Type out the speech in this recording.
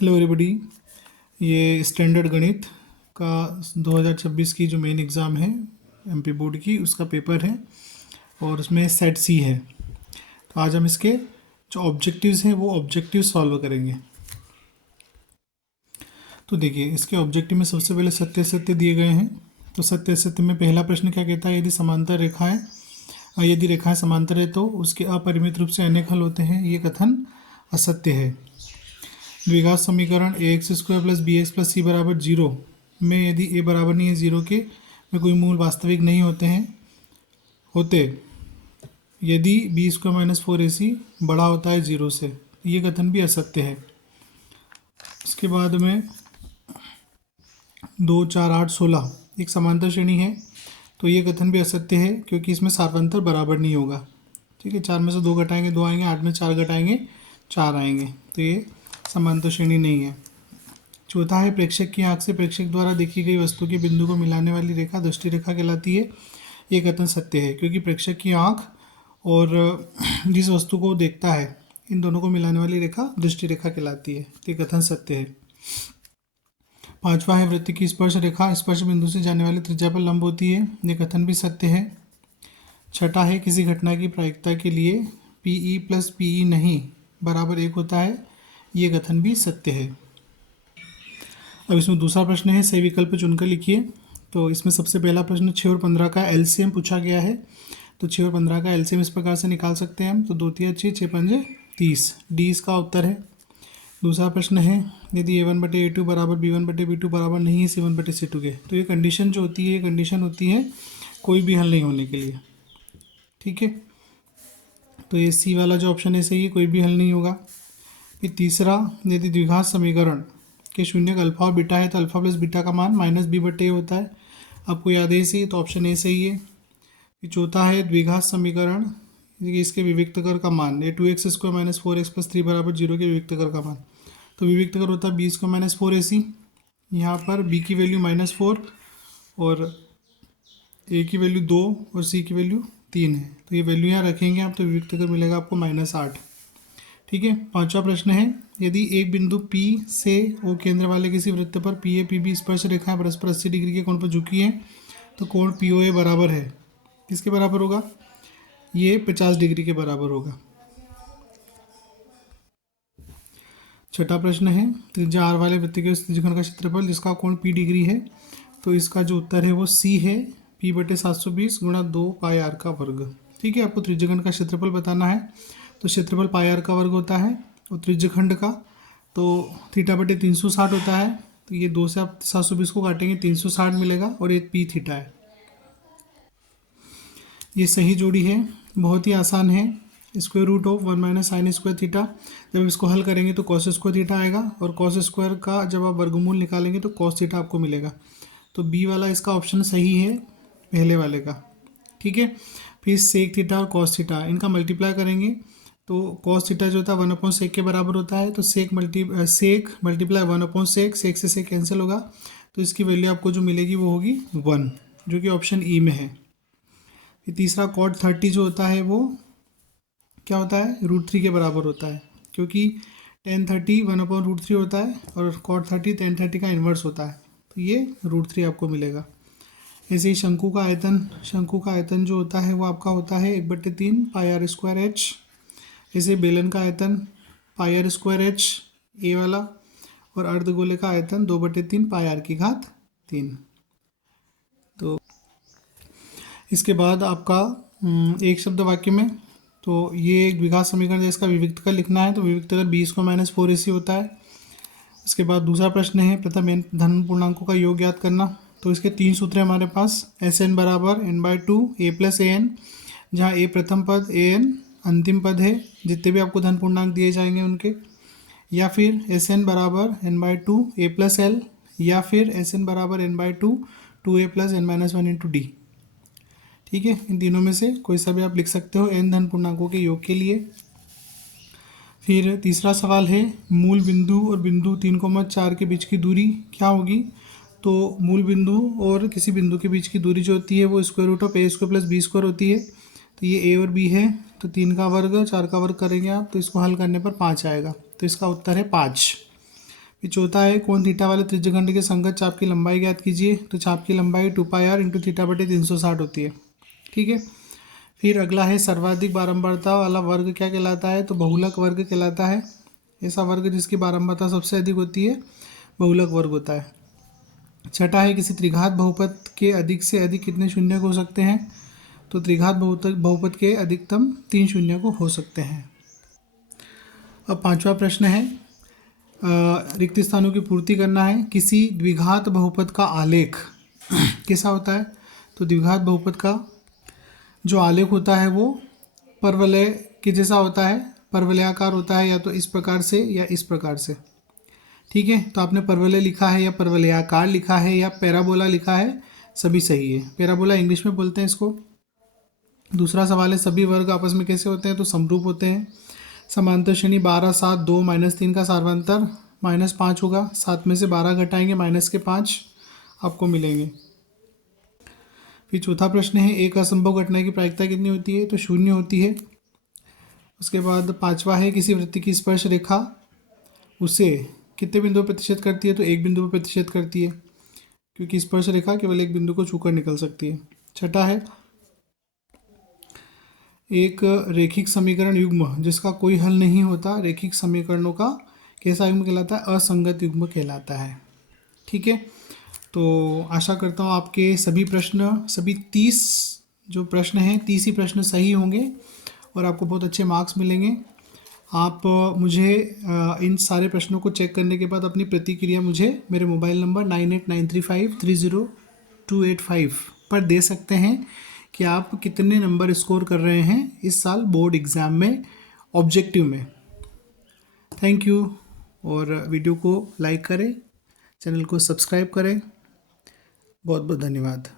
Hello everybody. ये standard गणित का 2026 की जो मेन एग्ज़ाम है एमपी बोर्ड की, उसका पेपर है और उसमें सेट सी है। तो आज हम इसके जो ऑब्जेक्टिव्स हैं वो ऑब्जेक्टिव सॉल्व करेंगे। तो देखिए, इसके ऑब्जेक्टिव में सबसे पहले सत्य सत्य दिए गए हैं। तो सत्य सत्य में पहला प्रश्न क्या कहता है, यदि समांतर रेखा है, यदि रेखाएं समांतर है तो उसके अपरिमित रूप से अनेक हल होते हैं, ये कथन असत्य है। द्विघात समीकरण a x square plus b x plus c बराबर जीरो में यदि ए बराबर नहीं है जीरो के में कोई मूल वास्तविक नहीं होते यदि बी स्क्वायर माइनस फोर ए सी बड़ा होता है जीरो से, ये कथन भी असत्य है। इसके बाद में 2, 4, 8, 16 एक समांतर श्रेणी है, तो ये कथन भी असत्य है क्योंकि इसमें सार्वंतर बराबर नहीं होगा। ठीक है, 4 में से 2 घटाएंगे 2 आएंगे, 8 में 4 घटाएंगे 4 आएंगे, तो ये समांतर श्रेणी नहीं है। चौथा है, प्रेक्षक की आंख से प्रेक्षक द्वारा देखी गई वस्तु के बिंदु को मिलाने वाली रेखा दृष्टि रेखा कहलाती है, ये कथन सत्य है क्योंकि प्रेक्षक की आंख और जिस वस्तु को देखता है, इन दोनों को मिलाने वाली रेखा दृष्टि रेखा कहलाती है, ये कथन सत्य है। पांचवा है, वृत्त की स्पर्श रेखा स्पर्श बिंदु से जाने वाली त्रिज्या पर लंब होती है, ये कथन भी सत्य है। छठा है, किसी घटना की प्रायिकता के लिए पीई प्लस पीई नहीं बराबर 1 होता है, ये कथन भी सत्य है। अब इसमें दूसरा प्रश्न है, सही विकल्प चुनकर लिखिए। तो इसमें सबसे पहला प्रश्न 6 और 15 का एलसीएम पूछा गया है। तो 6 और 15 का एलसीएम इस प्रकार से निकाल सकते हैं हम। तो 2 तिया 6, 6 पंजे 30, डी इसका उत्तर है। दूसरा प्रश्न है, यदि a1/a2 बराबर b1/b2 बराबर नहीं है c1/c2 के, तो ये कंडीशन जो होती है, ये कंडीशन होती है कोई भी हल नहीं होने के लिए। ठीक है, तो ये सी वाला जो ऑप्शन है सही है, कोई भी हल नहीं होगा। फिर तीसरा, यदि द्विघात समीकरण के शून्य का अल्फा और बीटा है तो अल्फा प्लस बीटा का मान -b/a होता है, आपको याद है इसी, तो ऑप्शन ए सही है। फिर चौथा है, द्विघात समीकरण इसके विविक्तकर का मान ये 2x² माइनस 4x प्लस 3 बराबर 0 के विविक्तकर का मान, तो विविक्तकर होता है b² माइनस 4ac। यहाँ पर b की वैल्यू -4 और a की वैल्यू 2 और c की वैल्यू 3 है, तो ये वैल्यू यहाँ रखेंगे आप, तो विविक्तकर मिलेगा आपको -8। ठीक है, पांचवा प्रश्न है, यदि एक बिंदु P से O केंद्र वाले किसी वृत्त पर PA PB स्पर्श रेखाएं परस्पर 80 डिग्री के कोण पर झुकी हैं, तो कोण POA बराबर है, किसके बराबर होगा, ये 50 डिग्री के बराबर होगा। छठा प्रश्न है, त्रिज्या R वाले वृत्त के उस त्रिज्यखंड का क्षेत्रफल जिसका कोण P डिग्री है, तो इसका जो उत्तर है वो C है, P/720 गुणा 2 पाई R का वर्ग। ठीक है, आपको त्रिज्यखंड का क्षेत्रफल बताना है, तो क्षेत्रफल पाई आर का वर्ग होता है और त्रिज्यखंड का तो θ/360 होता है, तो ये 2 से आप 720 को काटेंगे 360 मिलेगा और ये पी थीटा है। ये सही जोड़ी है, बहुत ही आसान है। Square root of 1 minus sine square theta, जब इसको हल करेंगे तो कॉस स्क्वायर थीटा आएगा और कॉस स्क्वायर का जब आप वर्गमूल निकालेंगे तो कॉस थीटा आपको मिलेगा, तो बी वाला इसका ऑप्शन सही है पहले वाले का। ठीक है, फिर सेक थीटा और कॉस थीटा इनका मल्टीप्लाई करेंगे तो कॉस थीटा जो होता है 1/सेक के बराबर होता है, तो सेक मल्टीप्लाई 1/सेक, सेक से सेक कैंसिल होगा, तो इसकी वैल्यू आपको जो मिलेगी वो होगी 1, जो कि ऑप्शन ई में है। फिर तीसरा, कॉट 30 जो होता है वो क्या होता है, √3 के बराबर होता है, क्योंकि tan 30 1/√3 होता है और कॉट 30 tan 30 का इन्वर्स होता है, तो ये √3 आपको मिलेगा। ऐसे ही शंकु का आयतन जो होता है वो आपका होता है 1/3 पाई आर स्क्वायर एच। ऐसे बेलन का आयतन पाई आर स्क्वायर एच ए वाला, और अर्धगोले का आयतन 2/3 पाई आर की घात 3। तो इसके बाद आपका एक शब्द वाक्य में, तो ये एक द्विघात समीकरण जिसका विविक्तकर लिखना है, तो विविक्तकर b² माइनस 4ac होता है। इसके बाद दूसरा प्रश्न है, प्रथम n धन पूर्णांकों का योग ज्ञात करना, तो इसके 3 सूत्र हैं हमारे पास। SN बराबर n/2 a प्लस an, जहाँ a प्रथम पद an अंतिम पद है, जितने भी आपको धन पूर्णांक दिए जाएंगे उनके, या फिर SN बराबर n/2 a प्लस l, या फिर SN बराबर n/2 2a plus n-1 into D. ठीक है, इन तीनों में से कोई सा भी आप लिख सकते हो n धन पूर्णांकों के योग के लिए। फिर तीसरा सवाल है, मूल बिंदु और बिंदु 3,4 के बीच की दूरी क्या होगी, तो मूल बिंदु और किसी बिंदु के बीच की दूरी जो होती है वो square root of a² plus b² होती है, तो ये a और b है, तो 3 का वर्ग 4 का वर्ग करेंगे आप, तो इसको हल करने पर 5 आएगा, तो इसका उत्तर है 5। फिर चौथा है कौन थीटा वाले त्रिज्यखंड के संगत चाप की लंबाई ज्ञात कीजिए। तो चाप की लंबाई 2πr इंटू थीटा बटे 360 होती है। ठीक है। फिर अगला है सर्वाधिक बारंबारता वाला वर्ग क्या कहलाता है। तो बहुलक वर्ग कहलाता है। ऐसा वर्ग जिसकी बारंबारता सबसे अधिक होती है बहुलक वर्ग होता है। छठा है किसी त्रिघात बहुपद के अधिक से अधिक कितने शून्य हो सकते हैं। तो त्रिघात बहुपद के अधिकतम 3 शून्य को हो सकते हैं। अब पांचवा प्रश्न है रिक्त स्थानों की पूर्ति करना है। किसी द्विघात बहुपद का आलेख कैसा होता है। तो द्विघात बहुपद का जो आलेख होता है वो परवलय के जैसा होता है, परवलयाकार होता है, या तो इस प्रकार से या इस प्रकार से। ठीक है। तो आपने परवलय लिखा है या परवलयाकार लिखा है या पैराबोला लिखा है, सभी सही है। पैराबोला इंग्लिश में बोलते हैं इसको। दूसरा सवाल है सभी वर्ग आपस में कैसे होते हैं। तो समरूप होते हैं। समांतर श्रेणी 12 7 2 -3 का सार्वंतर -5 होगा। 7 में से 12 घटाएंगे -5 आपको मिलेंगे। फिर चौथा प्रश्न है एक असंभव घटना की प्रायिकता कितनी होती है। तो 0 होती है। उसके बाद पांचवा है किसी वृत्त की स्पर्श रेखा उसे कितने बिंदुओं पर प्रतिशत करती है। तो 1 बिंदु पर प्रतिशत करती है, क्योंकि स्पर्श रेखा केवल एक बिंदु को छूकर निकल सकती है। छठा है एक रेखिक समीकरण युग्म जिसका कोई हल नहीं होता रेखिक समीकरणों का कैसा युग्म कहलाता है। असंगत युग्म कहलाता है। ठीक है। तो आशा करता हूँ आपके सभी 30 जो प्रश्न हैं 30 ही प्रश्न सही होंगे और आपको बहुत अच्छे मार्क्स मिलेंगे। आप मुझे इन सारे प्रश्नों को चेक करने के बाद अपनी प्रतिक्रिया मुझे मेरे मोबाइल नंबर 9893530285 पर दे सकते हैं कि आप कितने नंबर स्कोर कर रहे हैं इस साल बोर्ड एग्ज़ाम में ऑब्जेक्टिव में। Thank you. और वीडियो को लाइक करें, चैनल को सब्सक्राइब करें। बहुत बहुत धन्यवाद।